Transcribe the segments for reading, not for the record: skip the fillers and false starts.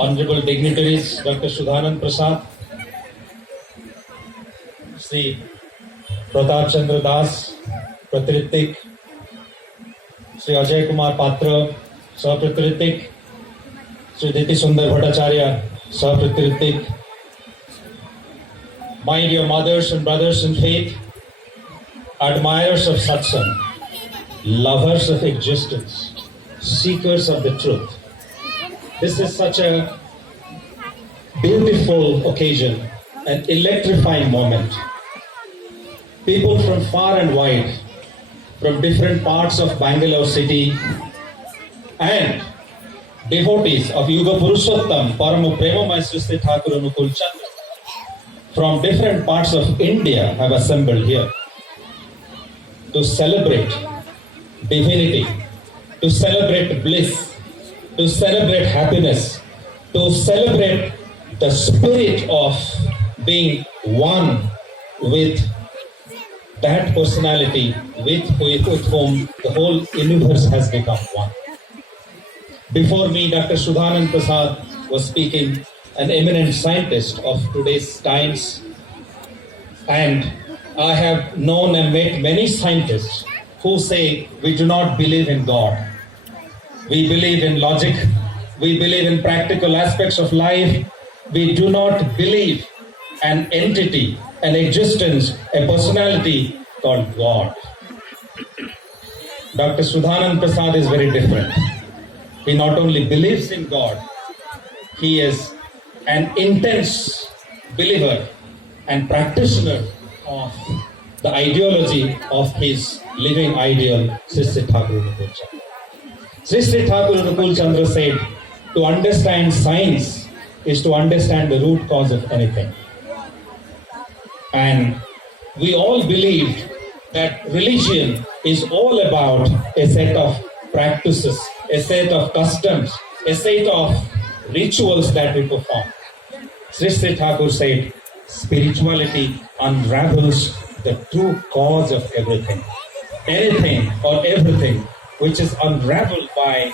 honorable dignitaries, Dr. Sudhanand Prasad, Sri Pratap Chandra Das, Pratritik, Sri Ajay Kumar Patra, Sapratritik, Sri Diti Sundar Bhattacharya, Sapratritik, my dear mothers and brothers in faith, admirers of satsang, lovers of existence, seekers of the truth. This is such a beautiful occasion, an electrifying moment. People from far and wide, from different parts of Bangalore city, and devotees of Yuga Purushottam, Parama Premamay Sri Thakur Anukul Chandra, from different parts of India have assembled here to celebrate divinity, to celebrate bliss, to celebrate happiness, to celebrate the spirit of being one with that personality with whom the whole universe has become one. Before me, Dr. Sudhanand Prasad was speaking, an eminent scientist of today's times, and I have known and met many scientists who say we do not believe in God. We believe in logic, we believe in practical aspects of life, we do not believe an entity, an existence, a personality called God. Dr. Sudhanand Prasad is very different. He not only believes in God, he is an intense believer and practitioner of the ideology of his living ideal, Sri Sri Thakur Anukul Chandra. Sri Sri Thakur Anukul Chandra said, to understand science is to understand the root cause of anything. And we all believed that religion is all about a set of practices, a set of customs, a set of rituals that we perform. Sri Sri Thakur said, spirituality unravels the true cause of everything. Anything or everything which is unraveled by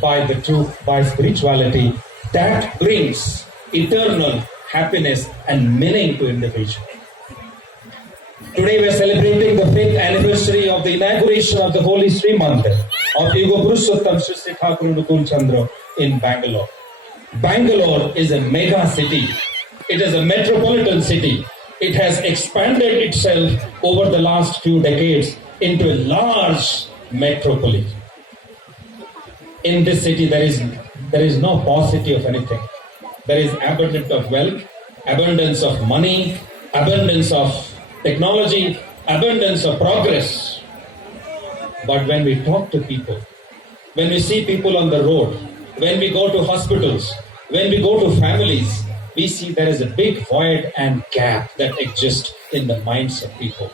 the truth, by spirituality, that brings eternal happiness and meaning to individual. Today we are celebrating the 5th anniversary of the inauguration of the Holy Sri Mandir of Yuga Purushottam Sri Sri Thakur Anukul Chandra in Bangalore. Bangalore is a mega city. It is a metropolitan city. It has expanded itself over the last few decades into a large metropolis. In this city, there is no paucity of anything. There is abundance of wealth, abundance of money, abundance of technology, abundance of progress. But when we talk to people, when we see people on the road, when we go to hospitals, when we go to families, we see there is a big void and gap that exists in the minds of people.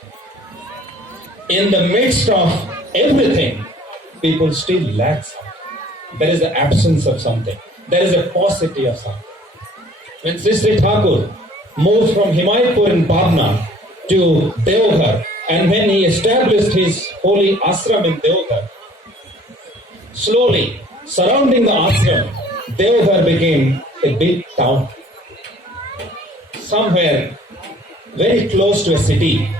In the midst of everything, people still lack something. There is an absence of something. There is a paucity of something. When Sri Sri Thakur moved from Himayatpur in Pabna to Deoghar, and when he established his holy ashram in Deoghar, slowly surrounding the ashram, Deoghar became a big town. Somewhere very close to a city,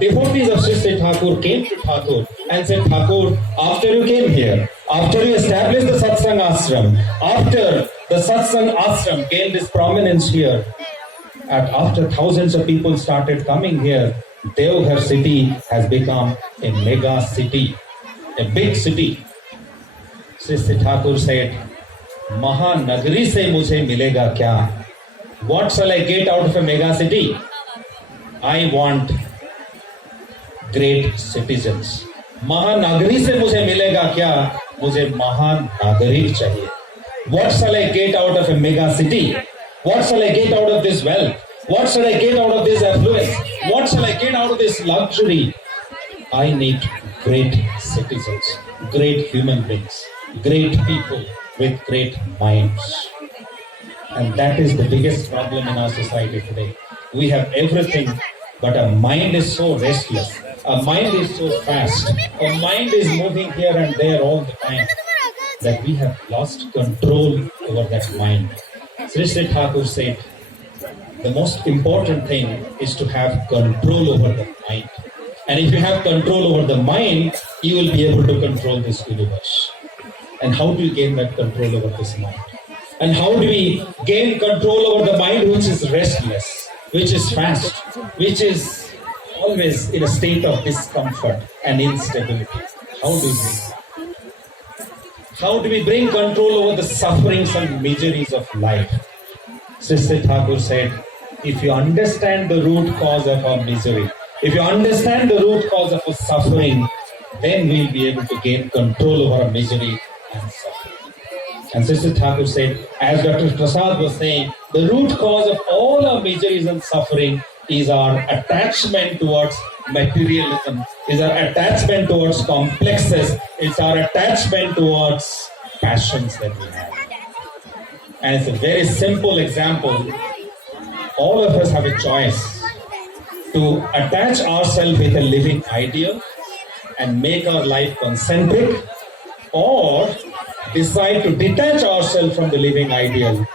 devotees of Sri Sri Thakur came to Thakur and said, Thakur, after you came here, after you established the Satsang Ashram, after the Satsang Ashram gained this prominence here, and after thousands of people started coming here, Deoghar city has become a mega city, a big city. Sri Sri Thakur said, Mahanagari se mujhe milega kya? What shall I get out of a mega city? I want great citizens. Mahanagari se mujhe milega kya? Mujhe Mahan Nagarik chahiye. What shall I get out of a mega city? What shall I get out of this wealth? What shall I get out of this affluence? What shall I get out of this luxury? I need great citizens, great human beings, great people with great minds. And that is the biggest problem in our society today. We have everything, but our mind is so restless. Our mind is so fast. Our mind is moving here and there all the time. that we have lost control over that mind. Sri Sri Thakur said, the most important thing is to have control over the mind. And if you have control over the mind, you will be able to control this universe. And how do you gain that control over this mind? And how do we gain control over the mind which is restless, which is fast, which is always in a state of discomfort and instability? How do we bring that? How do we bring control over the sufferings and miseries of life? Sri Sri Thakur said, if you understand the root cause of our misery, if you understand the root cause of our suffering, then we'll be able to gain control over our misery and suffering. And Sri Sri Thakur said, as Dr. Prasad was saying, the root cause of all our miseries and suffering is our attachment towards materialism, is our attachment towards complexes, it's our attachment towards passions that we have. And it's a very simple example. All of us have a choice to attach ourselves with a living ideal and make our life concentric, or decide to detach ourselves from the living ideal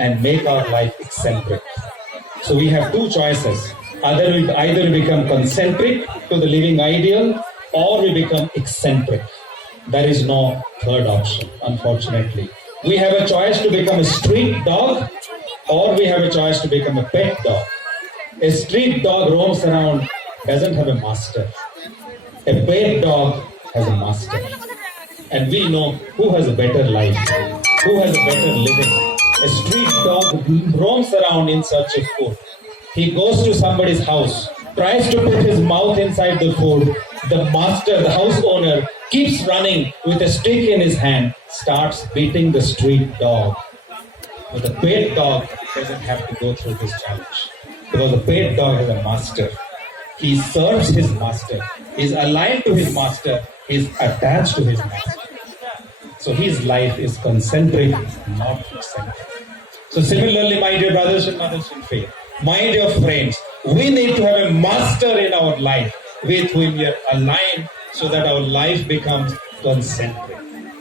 and make our life eccentric. So we have two choices. Either we become concentric to the living ideal, or we become eccentric. There is no third option, unfortunately. We have a choice to become a street dog, or we have a choice to become a pet dog. A street dog roams around, doesn't have a master. A pet dog has a master. And we know who has a better life, who has a better living. A street dog roams around in search of food. He goes to somebody's house, tries to put his mouth inside the food. The master, the house owner, keeps running with a stick in his hand, starts beating the street dog. But the pet dog doesn't have to go through this challenge, because the pet dog has a master. He serves his master, is aligned to his master, is attached to his master. So his life is concentric, not eccentric. So similarly, my dear brothers and mothers in faith, my dear friends, we need to have a master in our life with whom we are aligned, so that our life becomes concentric.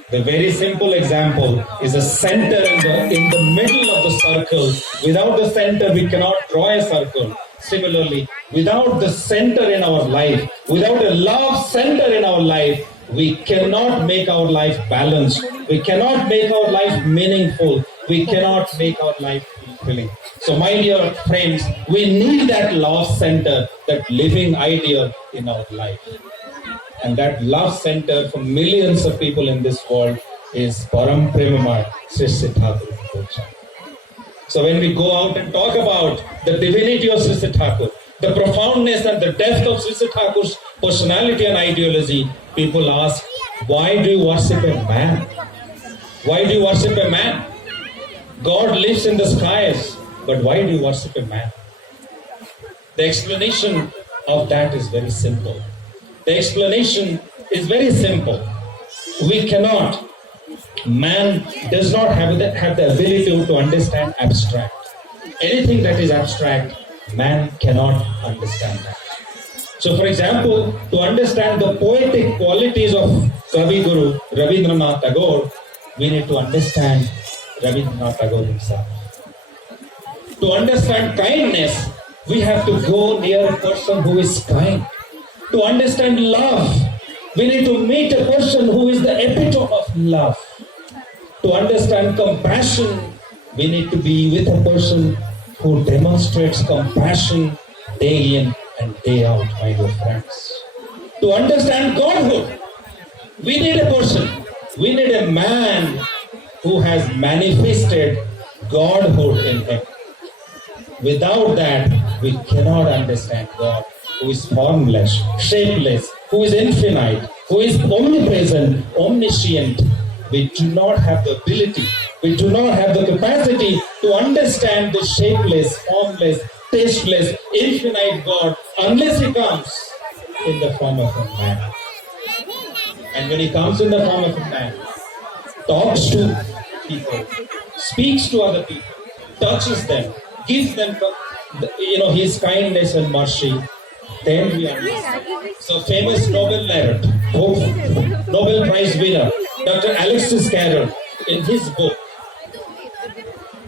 The very simple example is a center in the middle of the circle. Without the center, we cannot draw a circle. Similarly, without the center in our life, without a love center in our life, we cannot make our life balanced. We cannot make our life meaningful. We cannot make our life fulfilling. So my dear friends, we need that love center, that living ideal in our life. And that love center for millions of people in this world is Param Premamay Sri Sri Thakur. So when we go out and talk about the divinity of Sri Sri Thakur, the profoundness and the depth of Sri Sri Thakur's personality and ideology, people ask, why do you worship a man? Why do you worship a man? God lives in the skies, but why do you worship a man? The explanation of that is very simple. The explanation is very simple. We cannot, man does not have the ability to understand abstract. Anything that is abstract, man cannot understand that. So for example, to understand the poetic qualities of Kavi Guru Rabindranath Tagore, we need to understand Rabindranath Tagore himself. To understand kindness, we have to go near a person who is kind. To understand love, we need to meet a person who is the epitome of love. To understand compassion, we need to be with a person who demonstrates compassion day in and day out, my dear friends. To understand Godhood, we need a person, we need a man who has manifested Godhood in him. Without that, we cannot understand God, who is formless, shapeless, who is infinite, who is omnipresent, omniscient. We do not have the ability, we do not have the capacity to understand the shapeless, formless, tasteless, infinite God unless He comes in the form of a man. And when He comes in the form of a man, talks to people, speaks to other people, touches them, gives them His kindness and mercy, then we understand. So famous Nobel laureate, Nobel Prize winner, Dr. Alexis Carrel, in his book,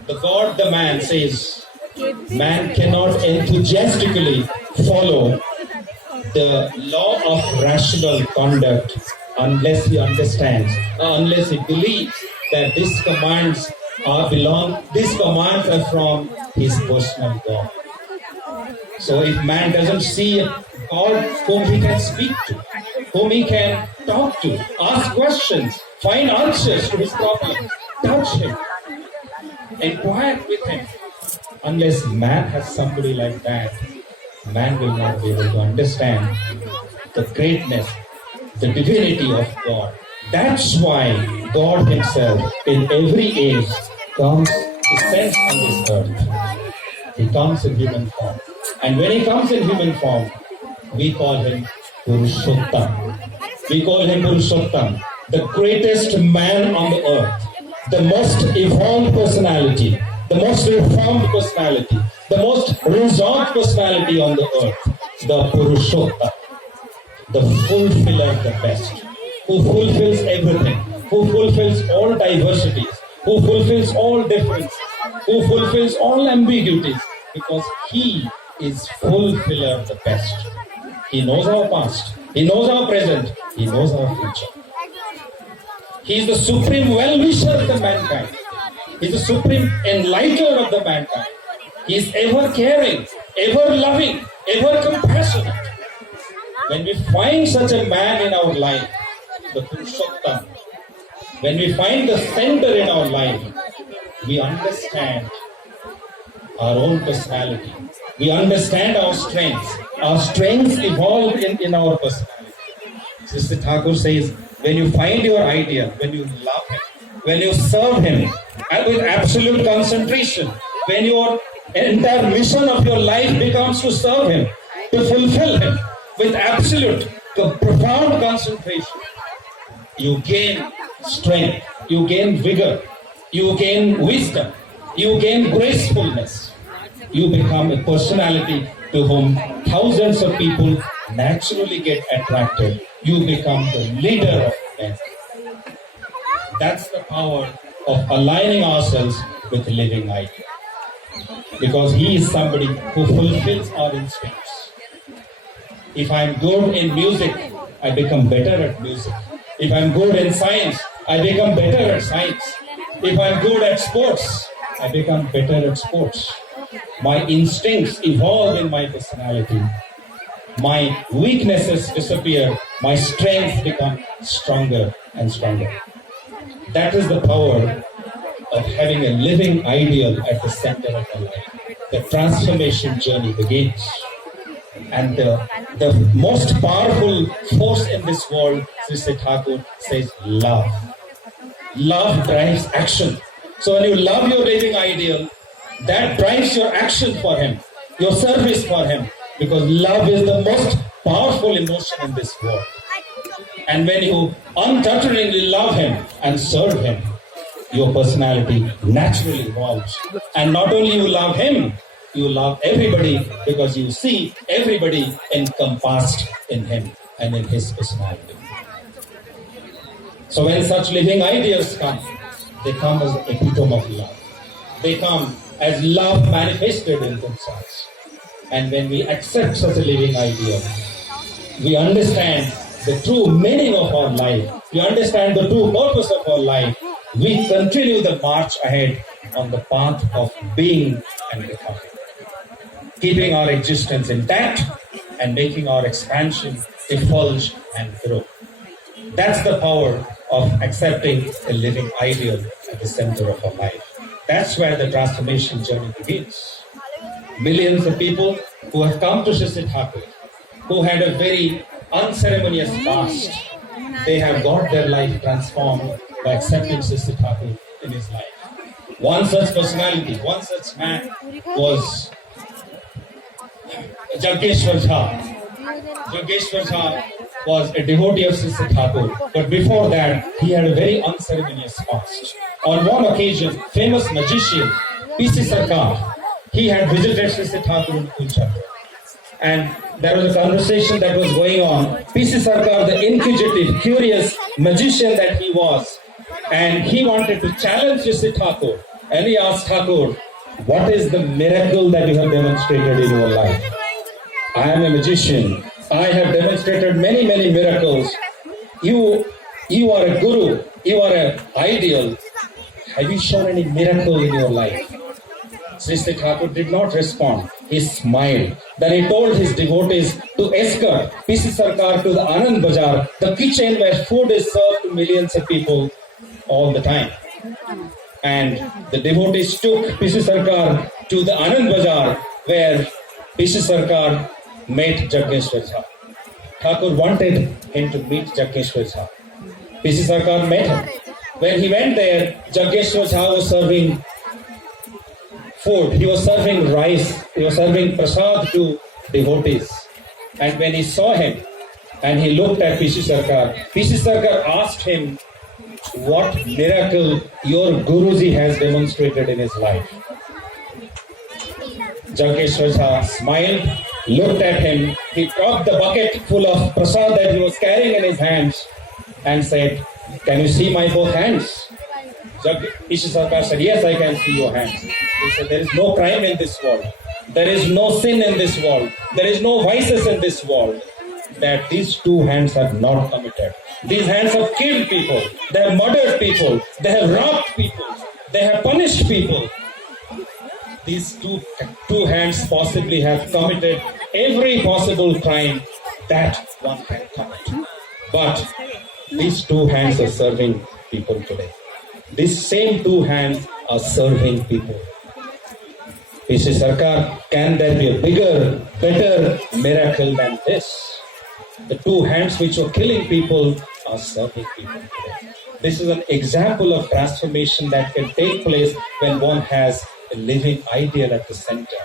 The God, the Man, says, man cannot enthusiastically follow the law of rational conduct unless he understands, unless he believes that these commands are from his personal God. So if man doesn't see a God whom he can speak to, whom he can talk to, ask questions, find answers to his problems, touch him, inquire with him, unless man has somebody like that, man will not be able to understand the greatness, the divinity of God. That's why God himself in every age comes, descends on this earth. He comes in human form. And when he comes in human form, we call him Purushottam. We call him Purushottam, the greatest man on the earth, the most evolved personality, the most reformed personality, the most resolved personality on the earth, the Purushottam, the fulfiller, the best, who fulfills everything, who fulfills all diversities, who fulfills all differences, who fulfills all ambiguities, because he is fulfiller, the best. He knows our past, he knows our present, he knows our future. He is the supreme well-wisher of the mankind. He is the supreme enlightener of the mankind. He is ever caring, ever loving, ever compassionate. When we find such a man in our life, the Purushottam, when we find the center in our life, we understand our own personality. We understand our strengths. Our strengths evolve in our personality. Sister Thakur says, when you find your ideal, when you love him, when you serve him and with absolute concentration, when your entire mission of your life becomes to serve him, to fulfill him with absolute, profound concentration, you gain strength, you gain vigor, you gain wisdom, you gain gracefulness. You become a personality to whom thousands of people naturally get attracted. You become the leader of men. That's the power of aligning ourselves with the living ideal. Because he is somebody who fulfills our instincts. If I'm good in music, I become better at music. If I'm good in science, I become better at science. If I'm good at sports, I become better at sports. My instincts evolve in my personality. My weaknesses disappear. My strengths become stronger and stronger. That is the power of having a living ideal at the center of our life. The transformation journey begins. And the most powerful force in this world, Sister Thakur says, love. Love drives action. So when you love your living ideal, that drives your action for him, your service for him, because love is the most powerful emotion in this world. And when you unutterably love him and serve him, your personality naturally evolves. And not only you love him, you love everybody, because you see everybody encompassed in him and in his personality. So when such living ideas come, they come as the epitome of love. They come as love manifested in themselves. And when we accept such a living ideal, we understand the true meaning of our life. We understand the true purpose of our life. We continue the march ahead on the path of being and becoming, keeping our existence intact and making our expansion effulge and grow. That's the power of accepting a living ideal at the center of our life. That's where the transformation journey begins. Millions of people who have come to Sister Thakur, who had a very unceremonious past, they have got their life transformed by accepting Sister Thakur in his life. One such personality, one such man was Jaggeshwar Jha. Jaggeshwar Jha was a devotee of Sister Thakur, but before that, he had a very unceremonious past. On one occasion, famous magician P.C. Sarkar, he had visited Sister Thakur in Utsav. and there was a conversation that was going on. PC Sarkar, the inquisitive, curious magician that he was, and he wanted to challenge Sri Thakur, and he asked Thakur, what is the miracle that you have demonstrated in your life? I am a magician. I have demonstrated many, many miracles. You are a guru. You are an ideal. Have you shown any miracle in your life? Sri Thakur did not respond. He smiled. Then he told his devotees to escort PC Sarkar to the Anand Bazaar, the kitchen where food is served to millions of people all the time. And the devotees took PC Sarkar to the Anand Bazaar where PC Sarkar met Jagneshwar Jha. Thakur wanted him to meet Jagneshwar Jha. PC Sarkar met him. When he went there, Jagneshwar Jha was serving food. He was serving rice. He was serving prasad to devotees. And when he saw him and he looked at PC Sarkar asked him, what miracle your Guruji has demonstrated in his life. Jagneshwar Jha smiled, looked at him. He dropped the bucket full of prasad that he was carrying in his hands and said, can you see my both hands? PC Sarkar said, yes, I can see your hands. He said, there is no crime in this world. There is no sin in this world. There is no vices in this world that these two hands have not committed. These hands have killed people. They have murdered people. They have robbed people. They have punished people. These two hands possibly have committed every possible crime that one can commit. But these two hands are serving people today. These same two hands are serving people. PC Sarkar, can there be a bigger, better miracle than this? The two hands which were killing people are serving people today. This is an example of transformation that can take place when one has a living ideal at the center.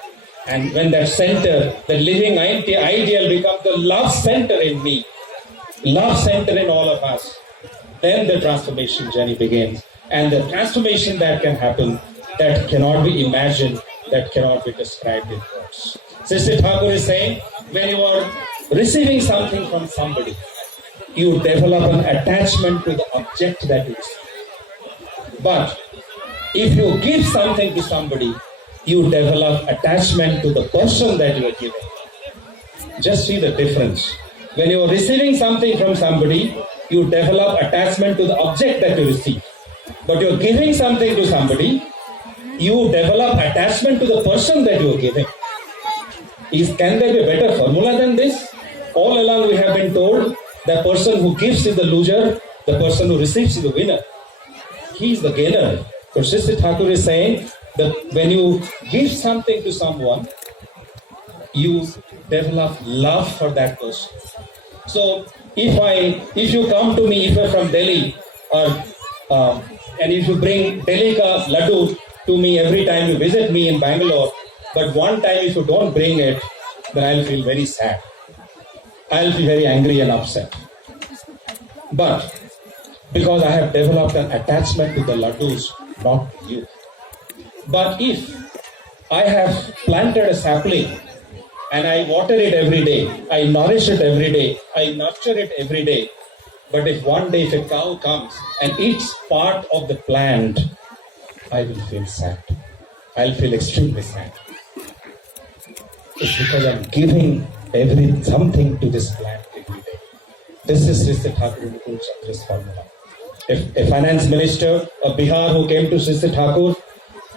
And when that center, the living ideal becomes the love center in me, love center in all of us, then the transformation journey begins. And the transformation that can happen, that cannot be imagined, that cannot be described in words. Sri Thakur is saying, when you are receiving something from somebody, you develop an attachment to the object that you receive. But if you give something to somebody, you develop attachment to the person that you are giving. Just see the difference. When you are receiving something from somebody, you develop attachment to the object that you receive. But you are giving something to somebody, you develop attachment to the person that you are giving. Can there be a better formula than this? All along we have been told the person who gives is the loser, the person who receives is the winner. He is the gainer. But Sri Thakur is saying that when you give something to someone, you develop love for that person. So if you come to me, if you're from Delhi, and if you bring Delhi ka laddu to me every time you visit me in Bangalore, but one time if you don't bring it, then I'll feel very sad. I'll be very angry and upset. But because I have developed an attachment to the laddus, not you. But if I have planted a sapling and I water it every day, I nourish it every day, I nurture it every day, but if one day if a cow comes and eats part of the plant, I will feel sad. I'll feel extremely sad. It's because I'm giving something to this plant every day. This is Sri Thakur Chakra's formula. If a finance minister of Bihar who came to Sri Thakur,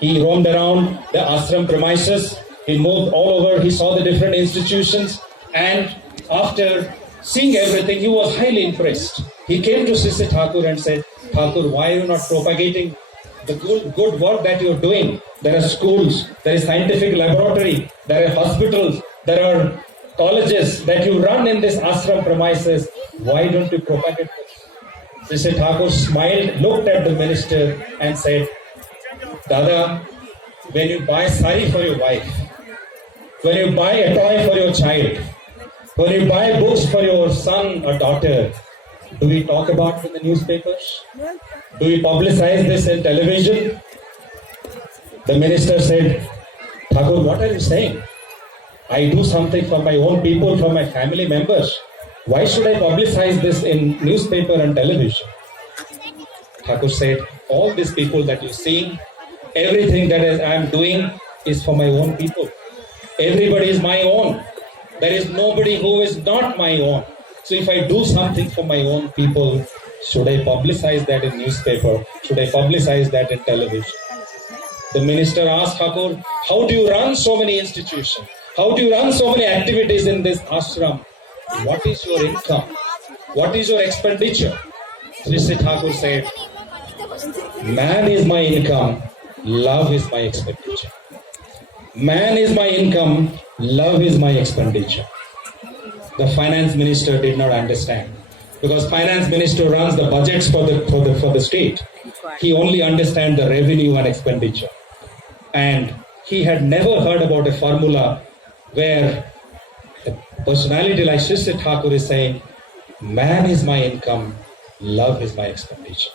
he roamed around the ashram premises, he moved all over, he saw the different institutions, and after seeing everything, he was highly impressed. He came to Sri Thakur and said, Thakur, why are you not propagating the good work that you are doing? There are schools, there is scientific laboratory, there are hospitals, there are colleges that you run in this ashram premises. Why don't you propagate this? Sri Thakur smiled, looked at the minister and said, Dada, when you buy sari for your wife, when you buy a toy for your child, when you buy books for your son or daughter, do we talk about it in the newspapers? Do we publicize this in television? The minister said, Thakur, what are you saying? I do something for my own people, for my family members. Why should I publicize this in newspaper and television? Thakur said, all these people that you see, everything that I am doing is for my own people. Everybody is my own. There is nobody who is not my own. So if I do something for my own people, should I publicize that in newspaper? Should I publicize that in television? The minister asked Thakur, how do you run so many institutions? How do you run so many activities in this ashram? What is your income? What is your expenditure? Sri Thakur said, man is my income, love is my expenditure. Man is my income, love is my expenditure. The finance minister did not understand, because finance minister runs the budgets for the state. He only understands the revenue and expenditure. And he had never heard about a formula where a personality like Sri Thakur is saying, man is my income, love is my expenditure.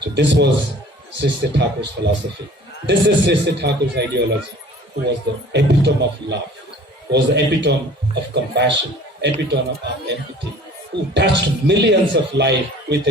So this was Sri Thakur's philosophy. This is Sri Thakur's ideology, who was the epitome of love, who was the epitome of compassion, epitome of empathy, who touched millions of lives with his